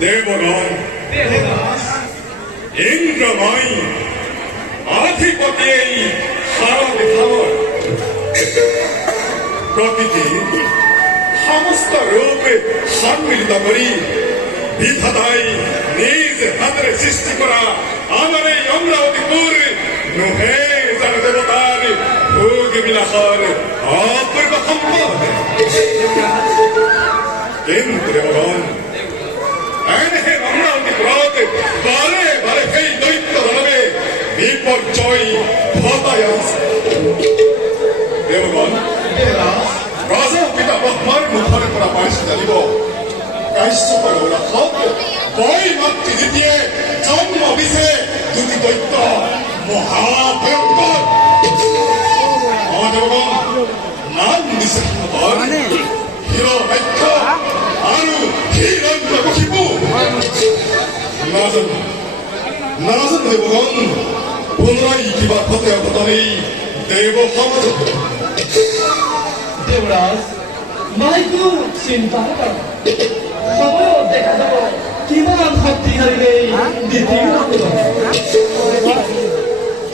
দেবগণ ইন্দ্রময় আধিপতি সারা বিধান প্রকৃতি সমস্ত রূপে সম্মিলিত করি বিধাতাই নিজ হাতের সৃষ্টি করা আমার এই অমরাবতীপুর নুহে যার দেবতার ভোগ বিলাসর অপূর্ব সম্পদ। কিন্তু দেবগণ এনেহে অমরাবতীপুরত বারে বারে সেই দৈত্য দানবে বিপর্যয় ঘটাই আছে। দেবগণ ৰাজা পিতা ব্ৰহ্মাৰ মুখৰে পৰা পাৰিছে জানিব কাশ্যপৰ ওলাসত বৈ মাতৃ যেতিয়াই জন্ম দিছে দুটি দৈত্য মহাভয়ংকৰ। দেৱগণ নাম দিছে হিৰণ্যাক্ষ আৰু হিৰণ্যকশিপু। নাজানো দেৱগণ পুনৰাই কিবা ঘটে ঘটনি দেৱ সমাজত। দেবৰাজ মাইকু চিন্তা কৰ সময় দেখা যাব কিমান শক্তিশালী দ্বিতীয়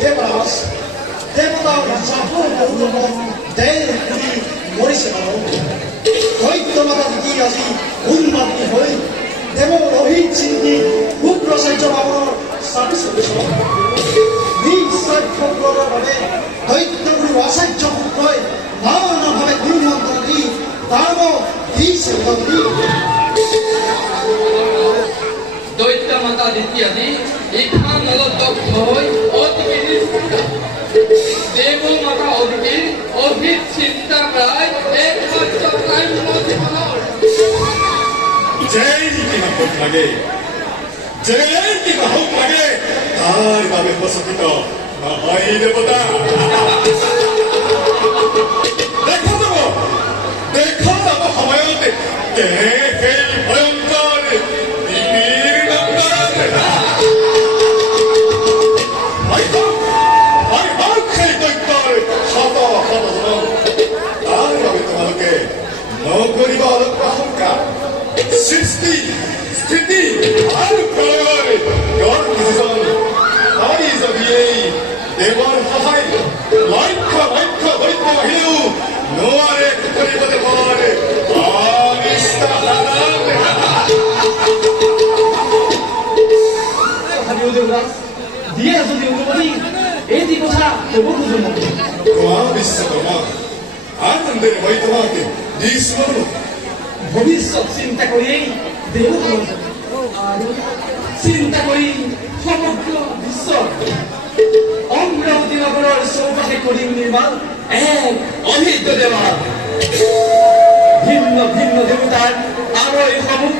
দেবৰাজ দেবতাৰ জাপৰ দেহ পুৰি মৰিছে দৈত্য মাতা জিকি আজি উন্মাদী হৈ দেৱৰ অহিত চিন্তি পুত্ৰচাৰ্য বামনৰ চাবি চলিছ নিশ্চয়ৰ বাবে দৈত্য গুৰু আচাৰ্য পুত্ৰই নানাভাৱে গুৰুমন্ত্ৰ দি দানৱ দিছে দৈত্য মাতা দ্বিতীয়াদি ইখান নলত দগ্ধ হৈ অতিকে দেব মাতা অদিতিৰ অহিত চিন্তা প্ৰায় একমাত্ৰ কাম্য জীৱনৰ যেই কিবা হোক লাগে যেই কিবা হোক লাগে তাৰ বাবে প্ৰচকিত নহয় দেৱতা। দেখা যাব সময়ত সেই ভয়ংকৰ সেই দৈত্যৰ শত শতজন। তাৰ বাবে তোমালোকে নকৰিব অলপ আশংকা। সৃষ্টি স্থিতি আৰু প্ৰলয়ৰ যিজন তাই যদিয়েই দেৱৰ সহায় লক্ষ লক্ষ দৈত্য আহিলেও নোৱাৰে কৰিব দেৱৰ দেবৰাজ দিয়া যদি অনুমতি এটি কথা কব খুঁজো মোক কোৱা বিশ্বকৰ্মা আনন্দে মই তোমাকে দিছোঁ ভৱিষ্যত চিন্তা কৰিয়েই দেহ আৰু চিন্তা কৰি সমগ্ৰ বিশ্বৰ অমৰাৱতী নগৰৰ চৌপাশে কৰিম নিৰ্মাণ এক অহিত দেৱাল ভিন্ন ভিন্ন দেৱতাৰ আৰু এইসমূহ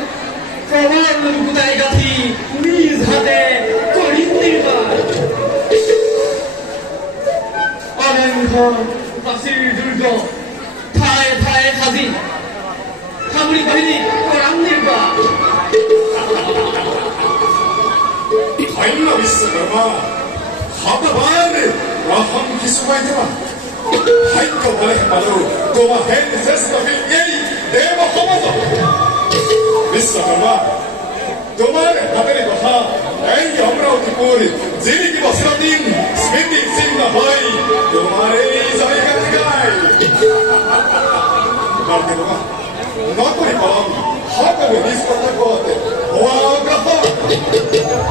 প্ৰমাণ গোটাই গাঁঠি নিজ হাতে কৰিম নিৰ্মাণ অনংঘ প্ৰাচীৰ দুৰ্গ ঠায়ে ঠায়ে সাজি সামৰিক বাহিনী কৰাম নিৰ্মাণ ধন্য বিশ্বকৰ্মা শতবাৰে ৰহম কিছুমাই দেৱা ভাগ্য বলে পালো তোমাৰ হেন শ্ৰেষ্ঠ এই দেৱ সমাজ বিশ্বকৰ্মা তোমাৰ হাতেৰে কথা এই অমৰাৱতীপুৰ জিলিকিব চিৰদিন স্মৃতি চিহ্ন হৈ তোমাৰ এই জয়গান গাই নকৰি পালন সকলো নিজ কথা কওঁতে হোৱা গ্ৰহণ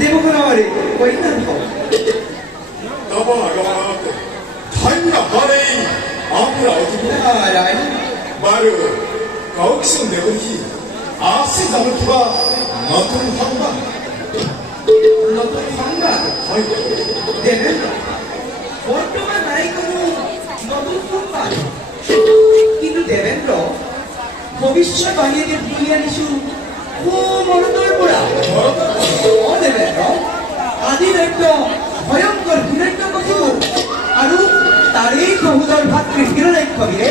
দেবগণৰে কন্যাংক ধন্য হলেই অমৰাৱতীপুৰ বাৰু কওকচোন দেৱকী আছে জানো কিবা নতুন সংবাদ নতুন সংবাদ হয় দেবেন্দ্ৰ বৰ্তমান নাই কোনো নতুন সংবাদ কিন্তু দেবেন্দ্ৰ ভৱিষ্যত বাহিনীয়ে তুলি আনিছো মনটোৰ পৰা দেবেন্দ্ৰ আদি দৈত্য ভয়ংকৰ হিৰণ্য কশিপু আৰু তাৰেই সহোদৰ ভাতৃ হিৰণ্যাক্ষৰে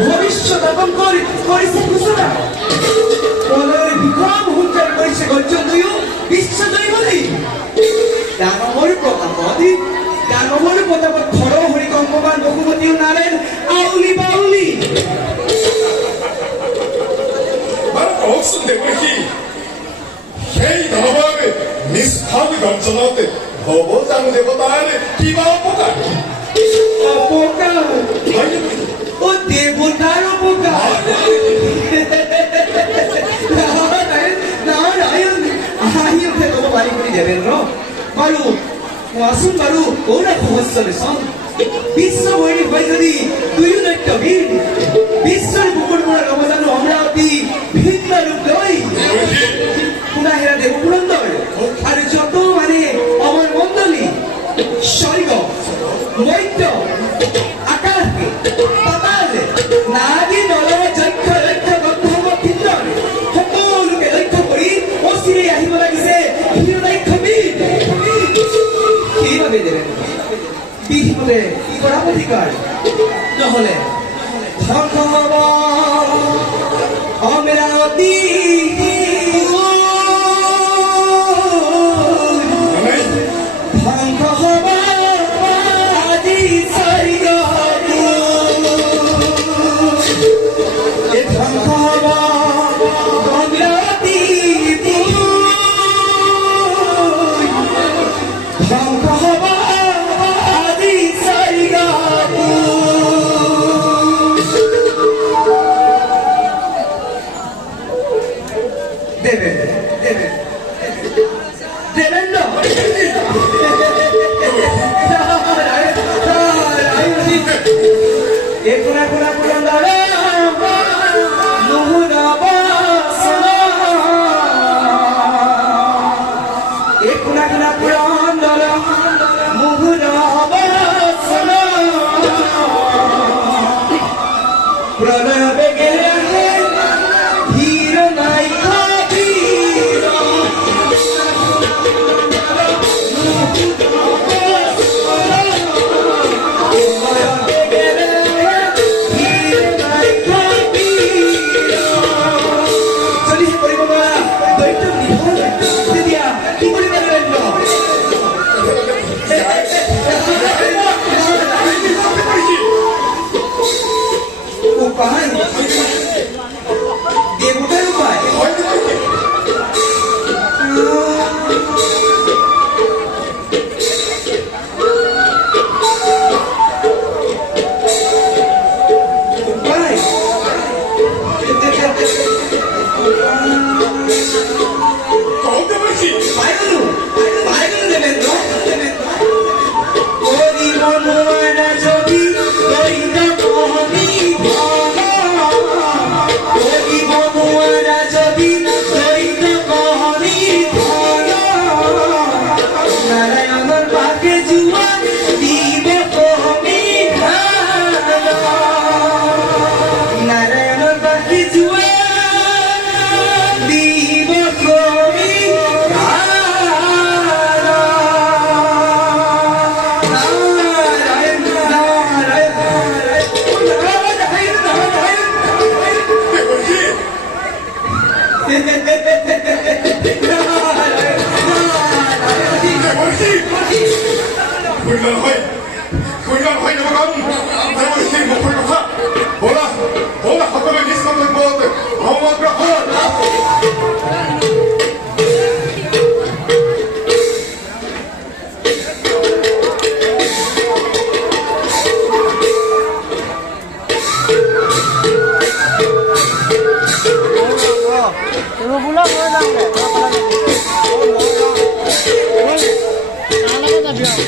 ভৱিষ্যত আতংকৰ কৰিছে ঘোষণা প্ৰলয়ৰ বিষম হুংকাৰ কৰিছে গৰ্জনদয়ো বিশ্বজয়ী বুলি দানৱৰ প্ৰতাপত ঘৰ হৰিকম্পমান বসুমতীও নাৰায়ণ আউলি বাউলি বাৰু কওকচোন দেৱকী সেই দানৱৰ নিষ্ফল গৰ্জনতে হ'ব জানো দেৱতাৰ কিবা অপকাৰ অপকাৰ হয় নেকি? ও দেৱতাৰ অপকাৰ নাৰায়ণ আহি উঠে ক'ব পাৰি বুলি দেবেন্দ্ৰ বাৰু কোৱাচোন বাৰু কৌৰা সহস্ৰচন বিশ্ব বৈৰী হয় যদি দুয়ো দৈত্যবীৰ বিশ্বৰ বুকুৰ পৰা ল'ব জানো অমৰাৱতী ভিন্ন ৰূপ লৈ শুনা হেৰা দেৱ পুৰন্দৰ আৰু যত মানে অমৰ মণ্ডলী স্বৰ্গ মধ্য আকাশ পাতাল নাগী নলৰ যক্ষ লক্ষ্য গন্ধৰ্ব ভিতৰ সকলোকে লক্ষ্য কৰি অচিৰেই আহিব লাগিছে হিৰণ্যাক্ষবীৰ সেইবাবে দেবেন বিধিমতে পৰাধিকাৰ নহলে ধ্বংস হব অমৰাৱতী ধ্বংস হব আজি স্বৰ্গ ধ্বংস হব অমৰাৱতী ধ্বংস হব আজি স্বৰ্গ দেবেন্দ্ৰ একোনা কোনা পুৰন্দৰ মুহুৰব একোনা কোনা পুৰন্দৰ মুহুৰব প্ৰলয় বেগেৰে হিৰণ্যাক্ষ খুলগান হয় নবগাম দেবশ্রী মুখের কথা বলা বলা সকলে নিষ্কণ্ঠক পদ ভ্রমগ্রহণ Lu pulang gue lang deh. Kalau kita bilang,